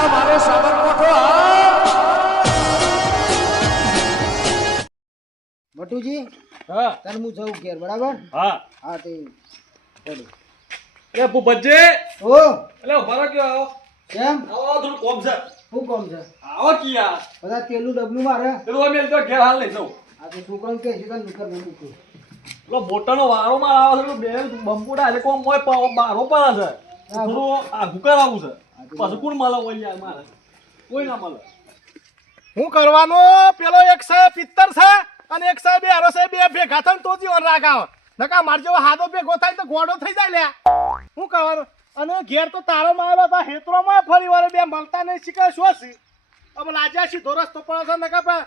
આ મારો સાબરકોઠો મટુજી હા તને હું જઉં ઘેર બરાબર હા હા તે ચલો એ ભૂપતજી ઓ એટલે ઉભા રહ્યો આવો કેમ આવો થોડું કોમ છે શું કામ છે આવો કિયા બધા તેલનું ડબલું મારે પેલું અમે તો ઘેર હાલ લઈ જાઉં આ તો છોકરાને કહે છે તને નુકર ન મૂકું પેલો મોટાનો વારો માં આવે છે બે બંપુડા એટલે કોમ મોય બારો પડે છે થોડું આઘું કરાવવું છે પાછું કોણ મળે હોય યાર મારે કોઈ ના મળે હું કરવાનો પેલો એક છે પિત્તર છે અને એક છે બે હારો છે બે ભેગા થઈને તો જીવન રાખાવ નકા માર જેવો હાદો ભેગો થાય તો ગોડો થઈ જાય લ્યા શું કરવાનું અને ઘેર તો તારો માં આવ્યા હતા હેતરોમાં ફરી વાર બે મળતા નહીં શીખે શું છે હવે લાજ્યા સીધો રસ્તો પડે છે નકા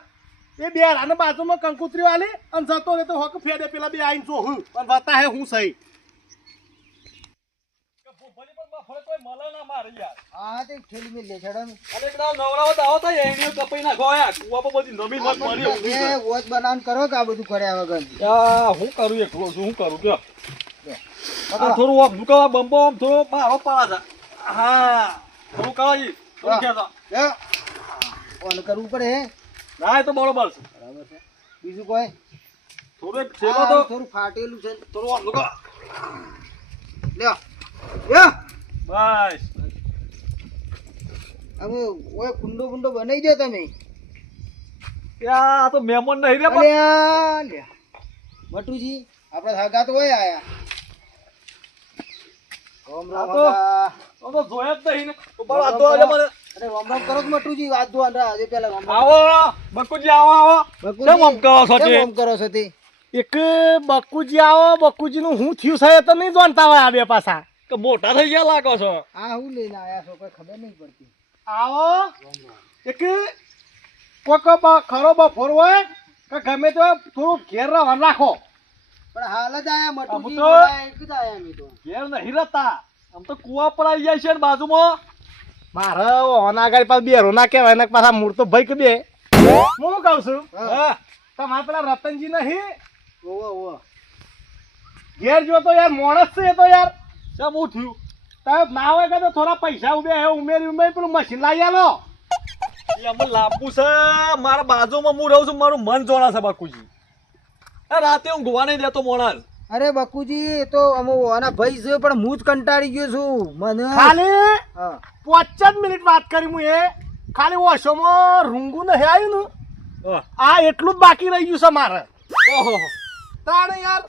એ બે હારાને બાજુમાં કંકુતરી વાલી અને જતો રહે તો હોક ફેડે પેલા બે આઈને જોહું અને બતા હે હું સહી કોઈ મળે ના મારે યાર હા તે ઠેલી મેં લે છડમ અરે એકદમ નવરાવો દાવો થાય એણીઓ કપાઈ નાખો યાર કુવા પર બધી નમી મત મરી ઊભી એ છે વોચ બનાવન કરો કે આ બધું કર્યા વગર આ હું કરું એકલો છું હું કરું કયો આ થોડું આમ દુકાવા બંબો આમ થોડો મારો પાડા છે હા થોડું કરાવી થોડું ખેંચો લે ઓન કરવું પડે હે ના એ તો બરોબર છે બરાબર છે બીજું કોઈ થોડું એક છેલો તો થોડું ફાટેલું છે થોડું આમ દુકા લ્યો લ્યો બસ હવે ઓય કુંડો કુંડો બનાવી દો તમે આ તો મહેમાન નહીં રે પણ અલ્યા લ્યા મટુજી આપણે હગા તો હોય આયા ઓમ આ રામ તો- હગા. તો જોયા જ નહીં ને તો બરો આતો આજે મને અરે રામ રામ કરો કે મટુજી વાત દો આંધા આજે પેલા રામ રામ આવો બકુજી આવો આવો કેમ આમ કરો છો કેમ તે? આમ કરો છો તે એક બકુજી આવો બકુજીનું હું થયું છે એ તો નહીં જાણતા હોય આ બે પાછા કે મોટા થઈ ગયા લાગો છો આ હું લઈને આયા છો કોઈ ખબર નહીં પડતી આવો એક કોક ખરો બફોર હોય કે ગમે તો થોડું ઘેર રહેવાનું રાખો પણ હાલ જ આયા મટુજી તો- બોલાય એક જ આયા અમે તો ઘેર નહીં રહેતા આમ તો કુવા પર આવી જાય છે ને બાજુમાં મારે અનાગાડી પાછા બેરો ના કહેવાય ને પાછા મૂળ તો ભાઈ કે બે હું શું કહું છું હા તમારા પેલા રતનજી નહીં ઓવો ઓવો ઘેર જો તો યાર માણસ છે એ તો યાર કેમ હું થયું તમે ના હોય કે તો થોડા પૈસા ઉભે હે ઉમેરી પેલું મશીન લાવી આલો એ અમને લાંબુ છે મારા બાજુમાં હું રહું છું મારું મન જોડા છે બાકુજી એ રાતે હું ગોવા નહીં દેતો મોણાસ અરે બકુજી એ તો અમે આના ભાઈ છે પણ હું જ કંટાળી ગયો છું મને ખાલી હા 5 જ મિનિટ વાત કરી હું એ ખાલી ઓશોમાં રૂંગું નહીં આવ્યું ને આ એટલું જ બાકી રહી ગયું છે મારે ઓહો તાણે યાર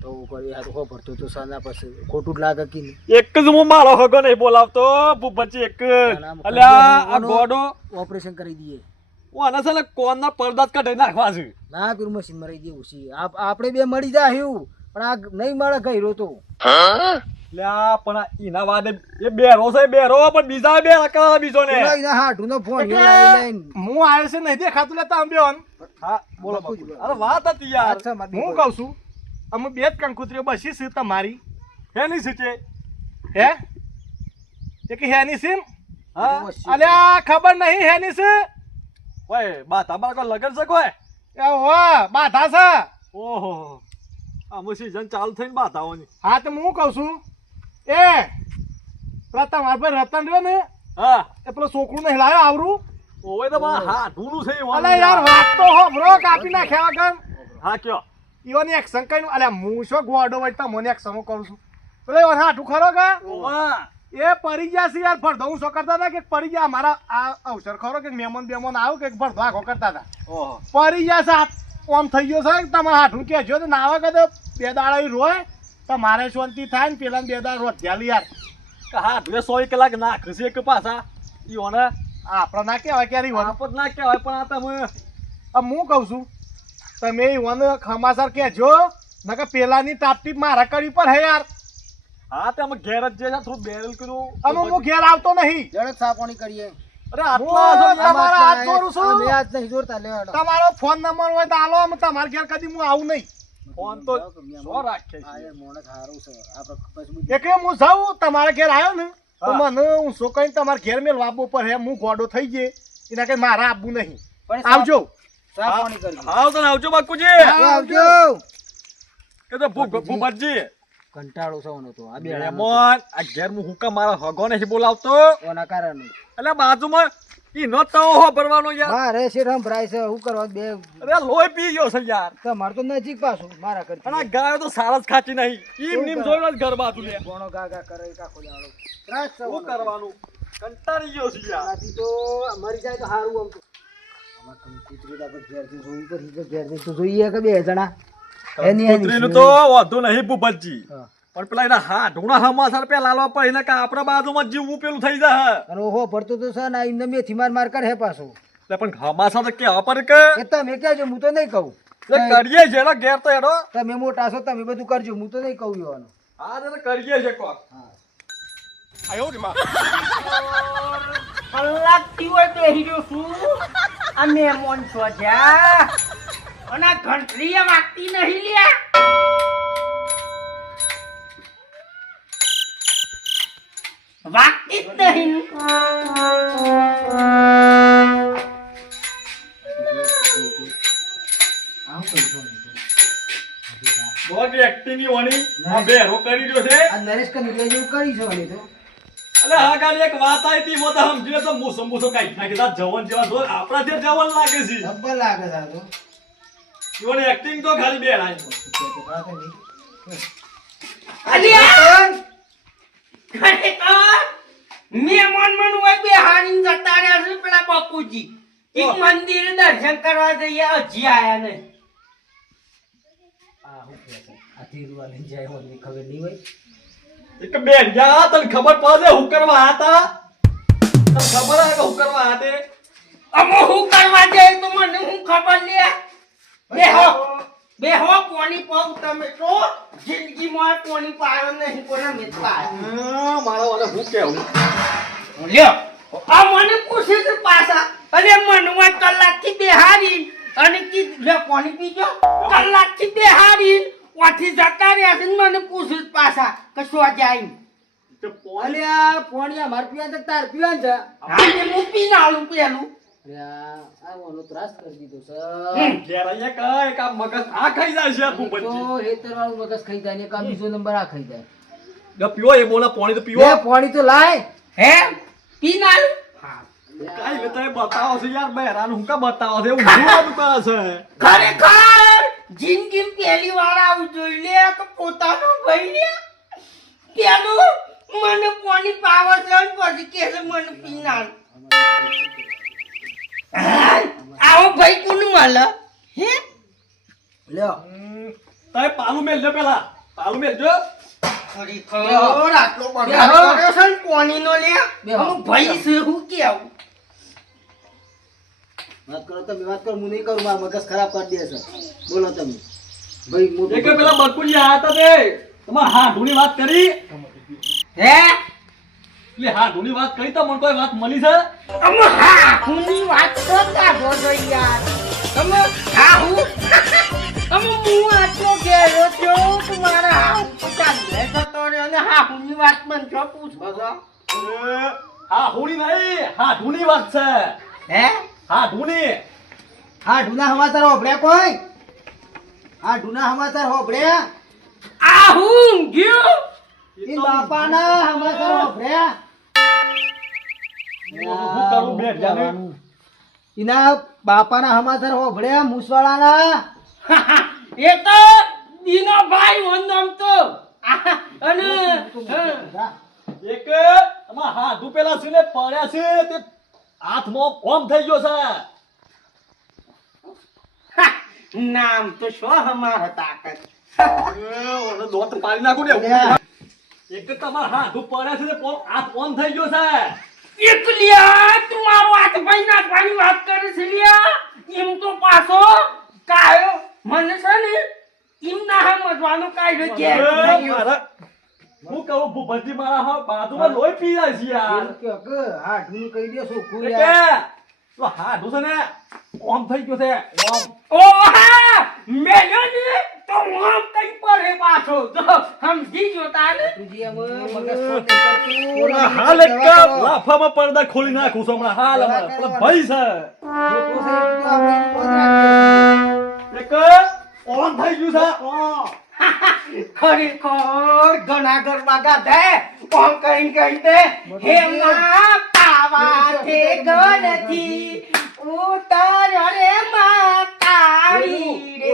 તો કરી હારું હો ભરતો તો સાના પાસે ખોટું જ લાગે કે નહીં. એક જ હું મારો હગો નહીં બોલાવતો ભૂપતજી એક જ અલ્યા આ ગોડો ઓપરેશન કરી દઈએ હું આના છે ને કોણના પડદા જ કાઢી નાખવા છે ના પેલું મશીન મરાઈ દેવું છે આપણે બે મળી જાય એવું પણ આ નહીં મળે ગયરો તો લ્યા પણ આ ઈના વાદે એ બેરો છે બેરો પણ બીજા બે રકા બીજો ને પેલા એના હાથુંનો ફોન એટલે લઈને હું આવ્યો છે નહીં દેખાતું લેતા અંબે હા બોલો બાપુજી, બાપુજી. અરે વાત હતી યાર અચ્છા, મારી હું દીકરી. કહું છું અમે બે જ કંકુતરીઓ બસી છે તમારી હેની છે તે? હે એક હેની છે હા અલ્યા ખબર નહીં હેની છે ઓય બાતા બાકો લગન છે કોઈ એ વાહ બાધા છે ઓહો આમ સીઝન ચાલુ થઈને બાતાઓની હા તો હું કહું છું એ પેલા તમારા ભાઈ રતન રહ્યો ને હા એ પેલો છોકરું નહીં લાવ્યો આવરું ઓય તો મારા હાથુનું છે ઈવાનું અલે યાર વાત તો હોભરો કાપી નાખ્યા વગર હા કયો ઈવોની એક્શન કઈ અલ્યા હું શું ગોડો હોય તો મને એક્શન કરું છું પેલો ઈવન હાથું ખરો કે ઓવા એ પડી ગયા છે યાર ભરધો હું શું કરતા હતા કે પડી ગયા મારા આ અવસર ખરો કે મહેમાન બેમાન આવ્યું કે ભરધો આખો કરતા હતા ઓહો પડી ગયા છે આમ થઈ ગયો છે તમારે હાથું કહેજો તો ના આવે કે તો બે દાડા ઈ રોય તમારે શાંતિ થાય ને પેલા બે દાડા રોધ્યાલી યાર કે હા બે 100 કલાક નાખશે એક પાછા ઈઓને આપણે ના કહેવાય ક્યારે ઈવન આપત ના કહેવાય પણ આ તમે હું કહું છું તમે ઈવન ખમાસર કહેજો નકર પેલાની ટાપટીપ મારા કરી પર હે યાર હા તે અમે ઘેર જ જે થોડું બેરલ કર્યું અમે હું ઘેર આવતો નહીં ઝડપ સાપોણી કરીએ અરે હું આટલા તમારા હાથ જોડું છું. અમે આજ નહીં જોડતા લેવાડો તમારો ફોન નંબર હોય તો આલો અમે તમારા ઘેર કદી હું આવું નહીં ફોન તો સો રાખે આ છે યાર મોણસ હારું છે આપણે પછી એટલે હું જાઉં તમારા ઘેર આવ્યો ને તો હા. મને હું શું કહીને તમારા ઘેર મેલ વાપો પર હે હું ગોડો થઈ ગયે એના કઈ મારા આપવું નહીં પણ આવજો સાપોણી કરજો આવ તો આવજો બાકુજી આવજો કે તો ભૂપતજી કંટાળો સૌનો તો આ બે મહેમાન આ ઘેર હું હુકા મારા હગો નહીં બોલાવતો ઓના કારણે એટલે બાજુમાં ઈ નો તો હો ભરવાનો યાર મારે શેઠ સંભળાય છે હું કરવા બે અરે લોહી પી ગયો છે યાર તમારે તો નજીક પાછું મારા અને કરતી આ ગાયો તો સારા જ ખાતી નહીં ઈમ નીમ જોઈને જ ઘર બાજુ લે કોણો ગા ગા કરે કાખો દાડો ત્રાસ છે શું કરવાનું કંટાળી ગયો છે યાર આથી તો મરી જાય તો સારું આમ તો અમાર કુતરી તો આપણે ઘેરથી જોઈ કરી તો ઘેરથી તો જોઈએ કે બે જણા કુતરીનું તો વાંધો નહીં ભૂપતજી હા. પણ પેલા એના હાડુના હમાસર પેલા લાલવા પડે ને કે આપણા બાજુમાં જીવવું પેલું થઈ જાય અને ઓહો ભરતો તો છે ને એમને મેથી માર કરે પાછો એટલે પણ હમાસા તો કેવા પડે કે એ તમે કહેજો હું તો નહીં કહું એટલે કરીએ છે એનો ઘેર તો એનો તમે મોટા છો તમે બધું કરજો હું તો નહીં કહું એવાનું હા તો કરીએ છે કોક કલાક થયો તો હીરો શું અને મોન છો જા અને આ ઘંટડીએ વાગતી નહીં લ્યા વાગતી જ નહીં બહુ એક્ટિંગ ની ઓની આ બેરો કરી રહ્યો છે આ નરેશ કનૈયા જેવું કરી છો ને તો એટલે હા ખાલી એક વાત આવી હતી મો તો સમજીને તો મૂસો મૂસો કાઢી નાખી તા જવન જેવા જો આપણા જે જવન લાગે છે ડબ્બલ લાગે છે આ તો ઈવોની એક્ટિંગ તો ખાલી બે લાઈન અલ્યા ખરેખર મહેમાન મન હોય બે હારીને જતા રહ્યા છે પેલા બાપુજી એક મંદિર દર્શન કરવા જઈએ હજી આયા નહીં આ હું કહે છે આ ધીરવા લઈ જાય મને ખબર નહીં હોય એક બેન જા તને ખબર પડે હું કરવા હતા તને ખબર હે કે હું કરવા હાતે અમો હું કરવા જાય તો મને હું ખબર લે બેહો કોની પાઉ તમે તો જિંદગીમાં કોની પાયો નહીં કોને મેં પાયો મારા વાળા હું કેવું લ્યો આ મને પૂછે છે પાછા અરે મનમાં કલાકથી બેહારી અને કીધું લે પાણી પીજો કલાકથી બેહારી વાથી જતા રહ્યા છે ને મને પૂછે છે પાછા કે શું જાય કે અલે આ પોણિયા માર પીવા તો તાર પીવા છે હા તે હું પીને આલું પેલું અરે આ ઓનો ત્રાસ કરી દીધો છે ઘેર અહીંયા કઈ કામ મગજ આ ખાઈ જાય છે તો ભૂપતજી હેતર વાળું મગજ ખાઈ જાય ને કા બીજો નંબર આ ખાઈ જાય જો પીવો એ બોલા પાણી તો પીવો બે પાણી તો લાય હે પીને આલું કાઈ લે તમે બતાવો છો યાર બહેરાનું હું કા બતાવો છો એવું જોવાનું કરે છે ખરેખર જિંદગી પહેલી વાર આવું જોઈ લે કે પોતાનો ભાઈ લે પેલું મને પાણી પાવે છે અને પછી કે છે મને પીનાર આવો ભાઈ કોણ મળે હે લ્યો તમે પાલું મેલજો પેલા પાલું મેલજો ખરેખર આટલો બેહો. બગાડો કર્યો છે ને પાણીનો લે બેહો. હું ભાઈ છે હું કેવું વાત કરો તમે વાત કરો હું નહીં કરું મારા મગજ ખરાબ કરી દે છે બોલો તમે ભાઈ મોટો એક પેલા બકુજી આયા હતા તે તમારા હાડુની વાત કરી હે એટલે હાડુની વાત કરી તો મને કોઈ વાત મળી છે અમે હા હુંની વાત કરતા જોજો યાર તમે હા હું અમે હું આટલો ગેરો છો તમારા હા પચાસ લે જતો રે અને હા હુંની વાત મને જો પૂછો છો હા હોળી નહીં હાડુની વાત છે હે હાડુની હા ઢુના સમાચાર હોભળ્યા કોઈ હા ઢુના સમાચાર હોભળ્યા આ હું ગયો ઈ બાપાના સમાચાર હોભળ્યા હું કરું બે જાને ઈના બાપાના સમાચાર હોભળ્યા મૂસવાળાના એ તો દીનો ભાઈ વંદમ તો અને એક આમાં હાડુ પેલા છે ને પડ્યા છે તે હાથમાં ઓમ થઈ ગયો છે નામ તો શું હમાર તાકાત ઓને દોત પાડી નાખું ને એક તો તમારા હાથું પડ્યા છે ને હાથ ઓમ થઈ ગયો છે એકલિયા તું મારો હાથ ભાઈ નાખવાની વાત કરે છે લ્યા એમ તો પાછો કાયો મને છે ને એમ ના સમજવાનો કાયો કે મારા હું કહું ભૂપતજી મારા હા બાજુમાં લોહી પી જાય છે યાર હા ઢુનું કહી દે શું કે તો હાડું છે ને ઓમ થઈ ગયો છે ઓમ ઓ હા મેલો ને તો આમ કઈ પડે પાછો જો સમજી જો તારે તુજી એમ મગજ શોધ કરતું ઓલા હાલ એક લાફામાં પડદા ખોલી નાખું છું હમણાં હાલ હમણાં પેલા ભાઈ છે મોટો છે તો આપણે કોણ રાખીએ એક ઓન થઈ ગયું છે ઓમ ખરેખર ઘણા ગરબા ગાધા કોણ કઈ દે હે માં પાવા તે ગણથી ઉતર રે માં કાળી રે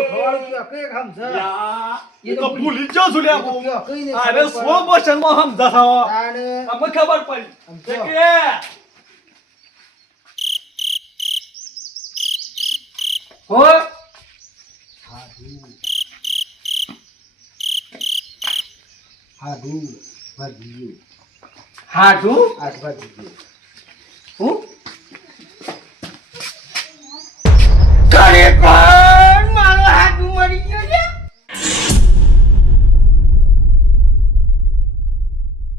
એ તો ભૂલી જ છું લ્યા હું. અરે સ્લો મોશનમાં સમજા છો અમને ખબર પડી કે હો હાડું ભાગ્યું હાડું આજ ભાગ્યું